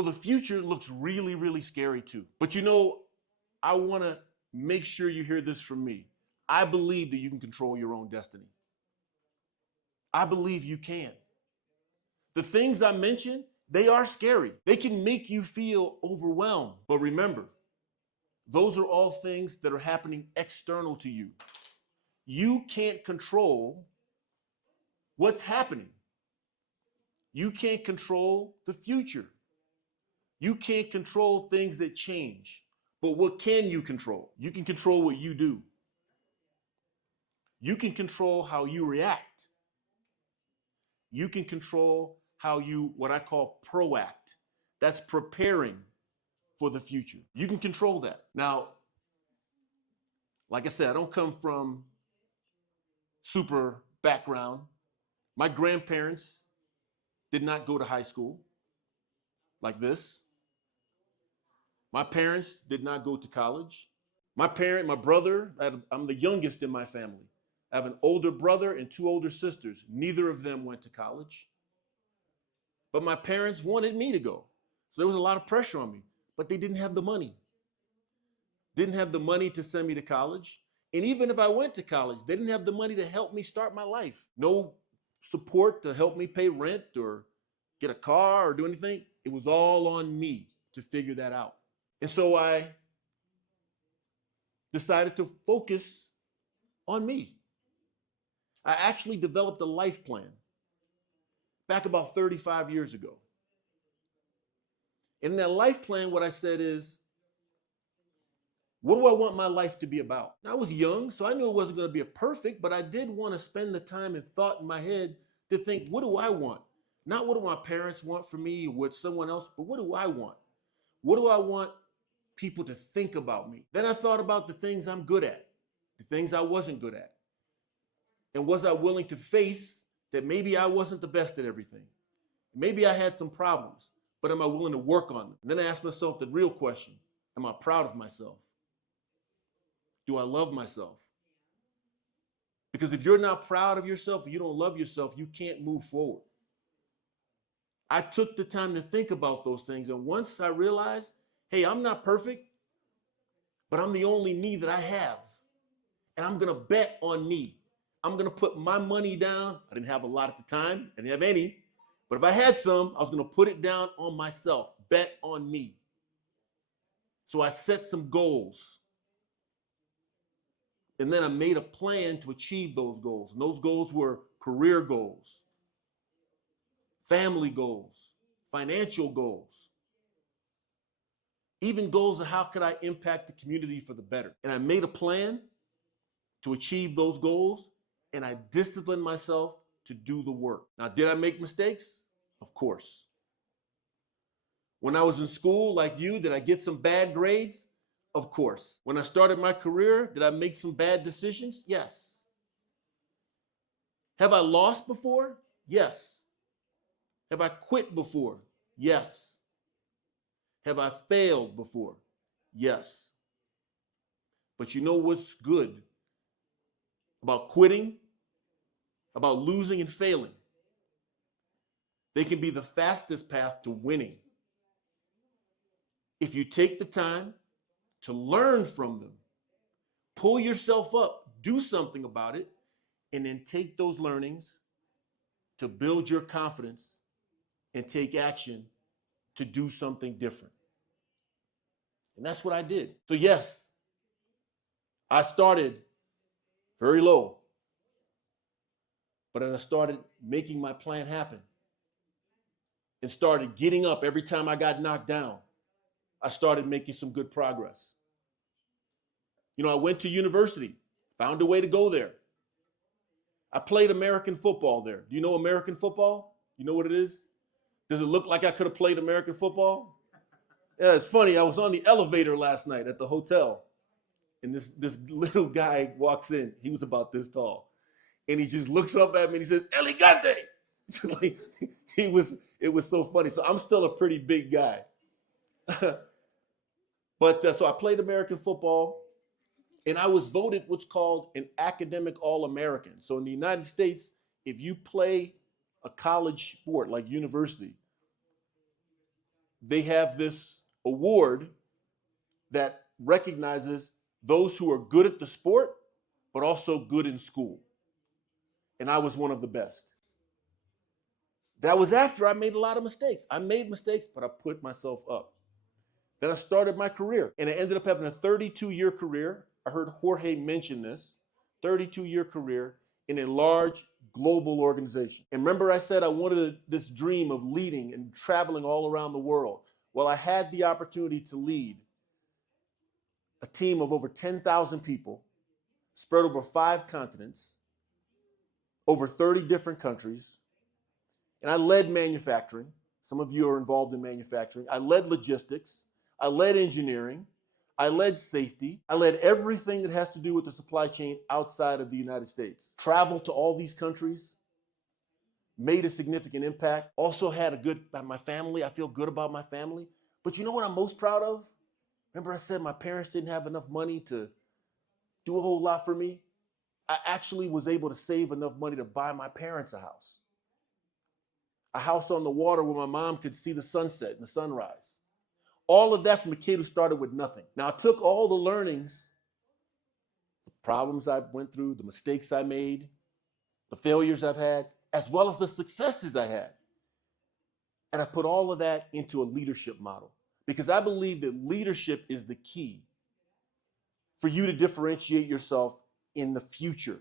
So the future looks really, really scary too. But you know, I want to make sure you hear this from me. I believe that you can control your own destiny. I believe you can. The things I mentioned, they are scary. They can make you feel overwhelmed. But remember, those are all things that are happening external to you. You can't control what's happening. You can't control the future. You can't control things that change. But what can you control? You can control what you do. You can control how you react. You can control how you, what I call proact. That's preparing for the future. You can control that. Now, like I said, I don't come from super background. My grandparents did not go to high school like this. My parents did not go to college. My brother, I'm the youngest in my family. I have an older brother and two older sisters. Neither of them went to college. But my parents wanted me to go. So there was a lot of pressure on me, but they didn't have the money. Didn't have the money to send me to college. And even if I went to college, they didn't have the money to help me start my life. No support to help me pay rent or get a car or do anything. It was all on me to figure that out. And so I decided to focus on me. I actually developed a life plan back about 35 years ago. And in that life plan, what I said is, what do I want my life to be about? I was young, so I knew it wasn't going to be a perfect, but I did want to spend the time and thought in my head to think, what do I want? Not what do my parents want for me or what someone else, but what do I want? What do I want people to think about me? Then I thought about the things I'm good at, the things I wasn't good at. And was I willing to face that maybe I wasn't the best at everything? Maybe I had some problems, but am I willing to work on them? And then I asked myself the real question, am I proud of myself? Do I love myself? Because if you're not proud of yourself, if you don't love yourself, you can't move forward. I took the time to think about those things. And once I realized, hey, I'm not perfect, but I'm the only me that I have. And I'm going to bet on me. I'm going to put my money down. I didn't have a lot at the time. I didn't have any. But if I had some, I was going to put it down on myself. Bet on me. So I set some goals. And then I made a plan to achieve those goals. And those goals were career goals, family goals, financial goals, even goals of how could I impact the community for the better. And I made a plan to achieve those goals, and I disciplined myself to do the work. Now, did I make mistakes? Of course. When I was in school like you, did I get some bad grades? Of course. When I started my career, did I make some bad decisions? Yes. Have I lost before? Yes. Have I quit before? Yes. Have I failed before? Yes. But you know what's good about quitting, about losing and failing? They can be the fastest path to winning. If you take the time to learn from them, pull yourself up, do something about it, and then take those learnings to build your confidence and take action to do something different. And that's what I did. So yes, I started very low, but as I started making my plan happen and started getting up every time I got knocked down, I started making some good progress. You know, I went to university, found a way to go there. I played American football there. Do you know American football? You know what it is? Does it look like I could have played American football? Yeah, it's funny. I was on the elevator last night at the hotel, and this little guy walks in. He was about this tall, and he just looks up at me and he says, "Elegante." Just like it was so funny. So I'm still a pretty big guy, but so I played American football, and I was voted what's called an academic All-American. So in the United States, if you play a college sport like university, they have this award that recognizes those who are good at the sport, but also good in school. And I was one of the best. That was after I made a lot of mistakes. I made mistakes, but I put myself up. Then I started my career, and I ended up having a 32-year career. I heard Jorge mention this, 32-year career in a large global organization. And remember I said I wanted this dream of leading and traveling all around the world. Well, I had the opportunity to lead a team of over 10,000 people spread over 5 continents, over 30 different countries. And I led manufacturing. Some of you are involved in manufacturing. I led logistics. I led engineering. I led safety. I led everything that has to do with the supply chain outside of the United States. Traveled to all these countries, made a significant impact. Also had my family. I feel good about my family. But you know what I'm most proud of? Remember I said my parents didn't have enough money to do a whole lot for me? I actually was able to save enough money to buy my parents a house on the water where my mom could see the sunset and the sunrise. All of that from a kid who started with nothing. Now, I took all the learnings, the problems I went through, the mistakes I made, the failures I've had, as well as the successes I had. And I put all of that into a leadership model because I believe that leadership is the key for you to differentiate yourself in the future.